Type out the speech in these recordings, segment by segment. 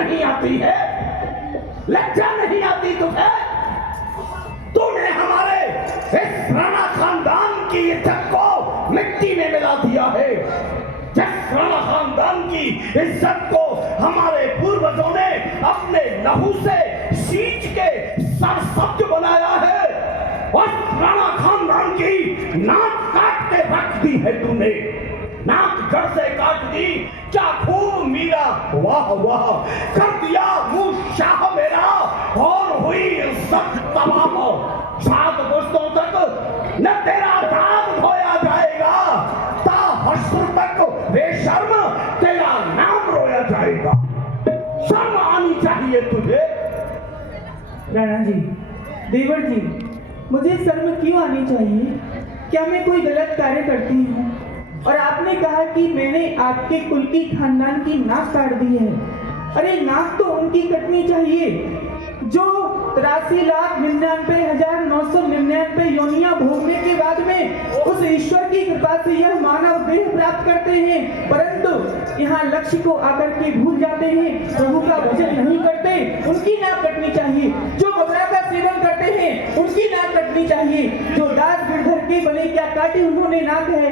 नहीं आती है? लज्जा नहीं आती तुझे? तूने हमारे इस राणा खानदान की इज्जत को मिट्टी में मिला दिया है। जिस राणा खानदान की इज्जत को हमारे पूर्वजों ने अपने लहू से सींच के सरसब्ज बनाया है, उस राणा खानदान की नाक काट के रख दी है तूने। नाक जड़ से काट दी। क्या खूब मीरा, वाह वाह, कर दिया मुंह शाह मेरा, और हुई इज्जत तमाम। सात दोस्तों तक न तेरा दाग धोया जाएगा, ता हश्र तक बेशर्म तेरा नाम रोया जाएगा। शर्म आनी चाहिए तुझे। राणा जी, देवर जी, मुझे शर्म क्यों आनी चाहिए? क्या मैं कोई गलत कार्य करती हूँ? और आपने कहा कि मैंने आपके कुल की खानदान की नाक काट दी है। अरे नाक तो उनकी कटनी चाहिए जो 83,99,999 योनियां भोगने के बाद में उस ईश्वर की कृपा से यह मानव देह प्राप्त करते हैं, परंतु यहाँ लक्ष्य को आकर के भूल जाते हैं, प्रभु का भजन नहीं करते। उनकी नाक कटनी चाहिए। जो मदिरा का सेवन करते हैं उनकी नाक कटनी चाहिए। जो दास गिरधर के बने क्या काटी उन्होंने नाक है।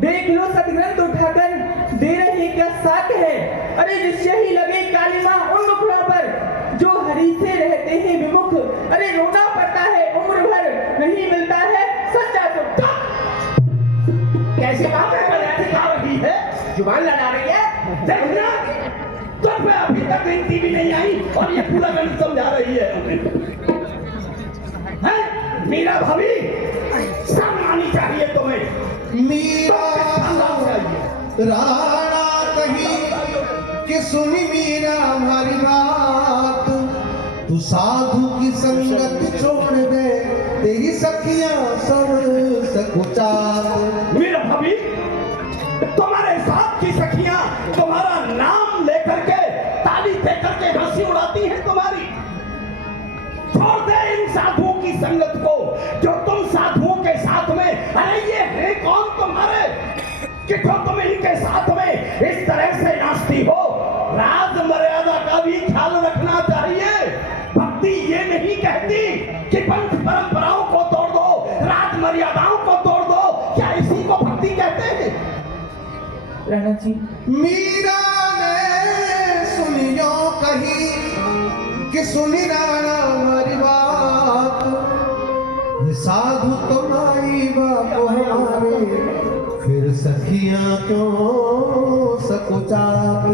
देख लो सतग्रंथ उठाकर दे रहे क्या साक है। अरे निश्चय ही लगे काली मां उन मुखड़ों पर जो हरि से रहते हैं विमुख। अरे रोना पड़ता है उम्र भर, नहीं मिलता है सच्चा सुख। कैसे बातें बना रही है, जुबान लड़ा रही है। देखना तो मैं अभी तक गिनती भी नहीं आई और ये पूरा गणित समझा रही है। मीरा भाभी, शर्म आनी चाहिए तुम्हें। मीरा राणा कही कि सुनी मीरा हमारी बात, तू साधु की संगत छोड़ दे, तेरी सखियां सब सकुचात। मीरा भाभी, तुम्हारे साथ की सखियां तुम्हारा नाम लेकर के ताली देकर के हंसी उड़ाती हैं तुम्हारी। छोड़ दे इन साधुओं की संगत को जो तुम साधुओं के साथ में। अरे ये है कौन तुम्हारे कि जो तुम इनके साथ में इस तरह से नाचती हो? राज मर्यादा का भी ख्याल रखना चाहिए। भक्ति ये नहीं कहती कि पंथ परंपराओं को तोड़ दो, राज मर्यादाओं को तोड़ दो। क्या इसी को भक्ति कहते हैं? राणा जी, मीरा ने सुनियो कही कि सुनी राणा हमारी बात, साधु तुम्हारी बात हमारे, फिर सखियां क्यों सकुचात।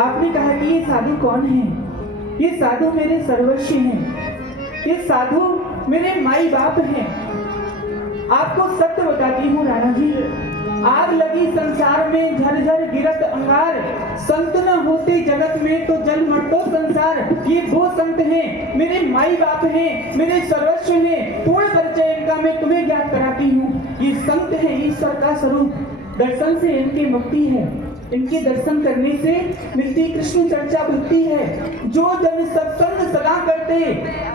आपने कहा कि ये साधु कौन है? ये साधु मेरे सर्वस्व हैं। ये साधु मेरे माई बाप हैं। आपको सत्य बताती हूँ राणा जी, आग लगी संसार में झरझर गिरत अंगार, संत न होते जगत में तो जल मरतो संसार। ये वो संत हैं, मेरे माई बाप हैं, मेरे सर्वस्व हैं। पूर्ण परिचय इनका मैं तुम्हें ज्ञात कराती हूँ। ये संत है ईश्वर का स्वरूप। दर्शन से इनकी मुक्ति है। इनके दर्शन करने से मिलती कृष्ण चर्चा मिलती है। जो जन सत्संग सदा करते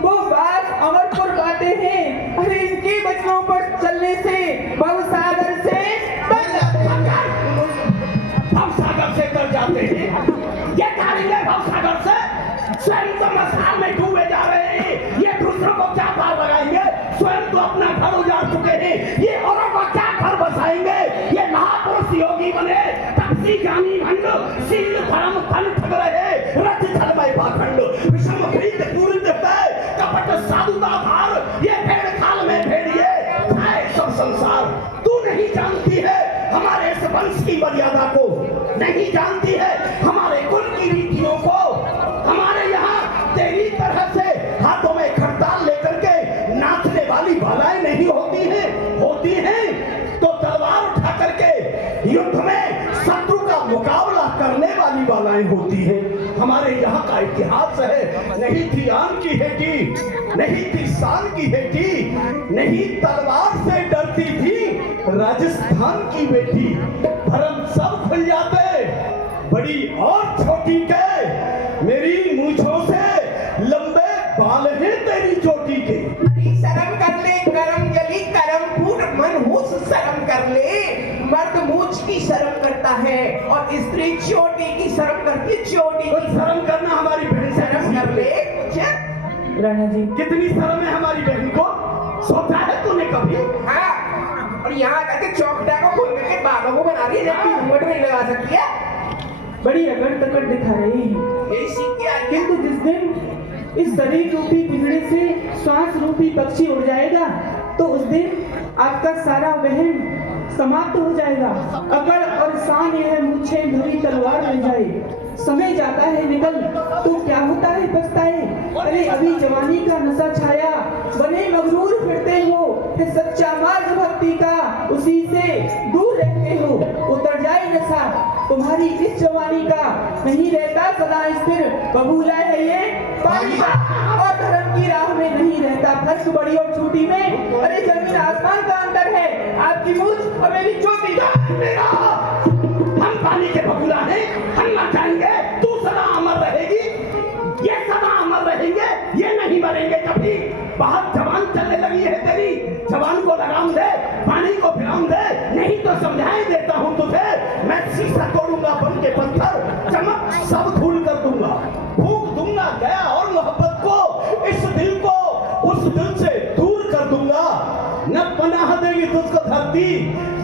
वो बात अमरपुर पाते हैं। अरे इनके वचनों पर चलने से भवसागर से भवसागर से कर जाते हैं। ये करेंगे भवसागर से? स्वयं तो मसाल में डूबे जा रहे हैं। ये दूसरों को क्या पार लगाएंगे? स्वयं तो अपना घर उजाड़ चुके हैं। ये औरों को क्या घर बसाएंगे? ये महापुरुष योगी बने, तपसी ज्ञानी भंड, शील धर्म तन ठग रहे, रथ धर्मय पाखंड, विषम प्रीत पूरित है, कपट साधुता भार, ये भेड़ खाल में भेड़िए खाए सब संसार। तू नहीं जानती है हमारे इस वंश की मर्यादा को, नहीं जानती है हमारे कुल की रीतियों को। हमारे यहाँ तेरी तरह से हाथों में खड़ताल लेकर के नाचने वाली बालाएं नहीं होती हैं। होती हैं तो तलवार उठा करके युद्ध में शत्रु का मुकाबला करने वाली बालाएं होती हैं। हमारे यहाँ का इतिहास है, नहीं थी आन की बेटी, नहीं थी शान की बेटी, नहीं तलवार से डरती थी राजस्थान की बेटी। भरम सब खुल जाते, बड़ी और छोटी के, मेरी मूंछों से लंबे बाल हैं तेरी चोटी के। शर्म कर ले करम जली करम फूट मन होश शर्म कर ले। मर्द मूंछ की शर्म करता है और स्त्री चोटी की शर्म करती, चोटी की शर्म करना हमारे ले कुछ। राणा जी कितनी शर्म है हमारी बहन को, सोचा है तूने कभी? हाँ, और यहाँ आके चौकटा को खोल करके बालों को बना रही है, जबकि घूंघट नहीं लगा सकती है। बड़ी अकड़ तकड़ दिखा रही है, यही सीख के आई है। किंतु जिस दिन इस शरीर रूपी पिंजरे से श्वास रूपी पक्षी उड़ जाएगा तो उस दिन आपका सारा वहम समाप्त हो जाएगा। अकड़ और शान यह मूछे भरी तलवार रह जाए। समय जाता है निकल तो क्या होता है पछताए। अरे अभी जवानी का नशा छाया, बने मगरूर फिरते हो, है सच्चा मार्ग भक्ति का, उसी से दूर रहते हो। उतर जाए नशा तुम्हारी इस जवानी का, नहीं रहता सदा स्थिर बबूला है ये पानी का। और धर्म की राह में नहीं रहता फर्क बड़ी और छोटी में। अरे जमीन आसमान का अंतर है, आपकी मूछ और मेरी चोटी का। हम पानी के बबूला हैं, हम ना जाएंगे, तू सदा अमर रहेगी, ये सदा अमर रहेंगे, ये नहीं मरेंगे कभी। बहुत जवान चलने लगी है तेरी, जवान को लगाम दे, पानी को विराम दे, नहीं तो समझाई देता हूँ तुझे। मैं शीशा तोड़ूंगा बन के पत्थर, चमक सब धूल कर दूंगा, फूंक दूंगा गया और मोहब्बत को, इस दिल को उस दिल से दूर कर दूंगा। न पनाह देगी तुझको धरती,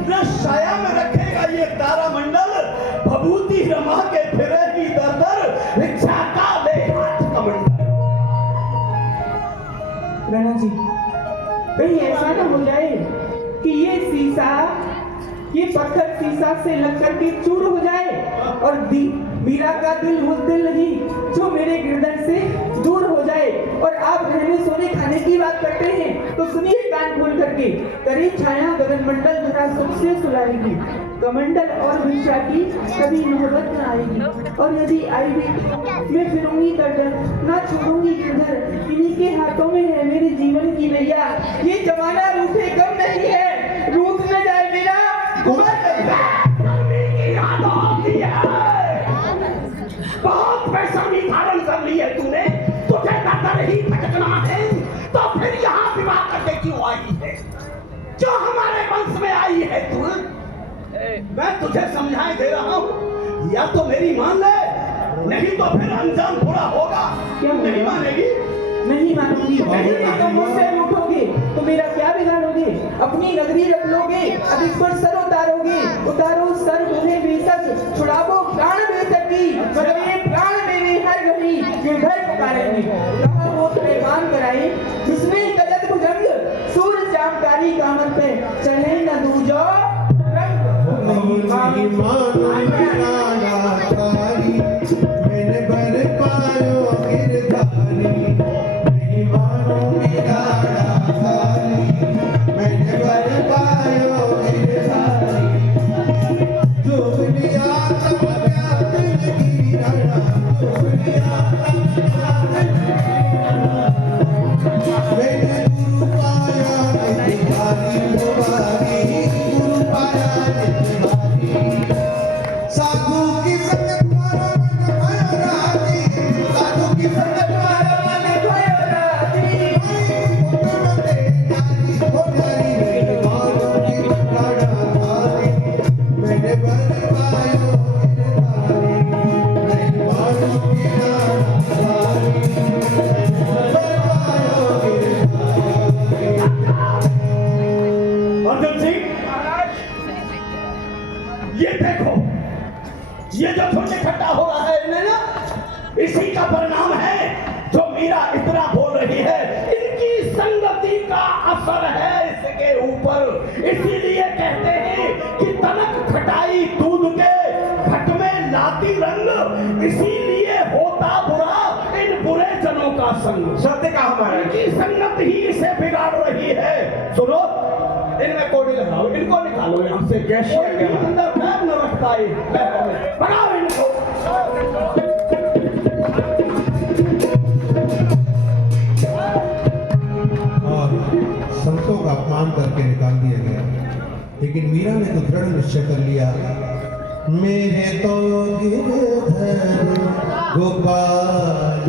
न साया में रखेगा ये तारा मंडल, भभूति रमा के फिरेगी दर दर, रिक्शा का ले हाथ कमंडल। राणा जी कहीं ऐसा ना हो जाए कि ये शीशा, ये पत्थर शीशा से लग करके चूर हो जाए और मीरा का दिल वो दिल नहीं जो मेरे गिरदन से दूर हो जाए। और आप रहने सोने खाने की बात करते हैं तो सुनिए कान खोल करके। करीब छाया गगन मंडल धरा सुख से सुलाएगी, कमंडल और विषा की कभी नौबत न आएगी। और यदि आई भी मैं फिरूंगी दर दर, ना छोड़ूंगी गिरधर, इन्हीं के हाथों में है मेरे जीवन की नैया। ये जमाना रूठे कम नहीं है, रूठ न जाए मेरा बहुत बेशर्मी धारण कर ली है तूने, तुझे दर ही भटकना है तो फिर यहाँ विवाह करके क्यों आई है, जो हमारे वंश में आई है तू। मैं तुझे समझाए दे रहा हूँ, या तो मेरी मान ले, नहीं तो फिर अंजाम बुरा होगा। क्या नहीं मानेगी? नहीं मानूंगी। नहीं तो मुझसे रूठोगे तो मेरा क्या बिगाड़ोगे, अपनी नगरी रख लोगे, अधिक पर सर उतारोगे, उतारो सर उन्हें बेशक, छुड़ावो प्राण बेशक की, मगर ये प्राण मेरे हर घड़ी गिरधर पुकारेंगे। कहा वो पैमान कराए जिसमें गलत भुजंग, सूर्य जामकारी कामन पे चढ़े न दूजो रंग। नहीं मानो गिराना थारी, मैंने बर पायो गिरधारी। नहीं मानो गिराना थारी, मैंने बर पायो गिरधारी। जो दुनिया तब क्या दिल गिराना, जो दुनिया तब क्या दिल गिराना। मैंने गुरु पाया गिरधारी मुबारी, गुरु पाया गिरधारी। साधु की संगत मारा मन भयो राजी, साधु की संगत मारा मन भयो राजी। उत्तम दे नारी हो नारी, मेरे मानो की प्राणा धारी। मैंने बर पायो गिरधारी, मेरे मानो की प्राणा धारी। बर पायो गिरधारी। अर्जुन सिंह, ये देखो, ये जो छोटे खट्टा हो रहा है इन्हें ना, इसी का परिणाम है जो मीरा इतना बोल रही है। इनकी संगति का असर है इसके ऊपर, इसीलिए कहते हैं कि तनक खटाई दूध के घट में लाती रंग, इसीलिए होता बुरा इन बुरे जनों का संग। सत्य का हमारा इनकी संगत ही इसे बिगाड़ रही है। सुनो, इनमें कोड़ी लगाओ, इनको निकालो यहाँ से। कैसे अंदर पैर न रखता है, पैरों में भगाओ इनको। और संतों का अपमान करके निकाल दिया गया, लेकिन मीरा ने तो दृढ़ निश्चय कर लिया, मेरे तो गिरधर गोपाल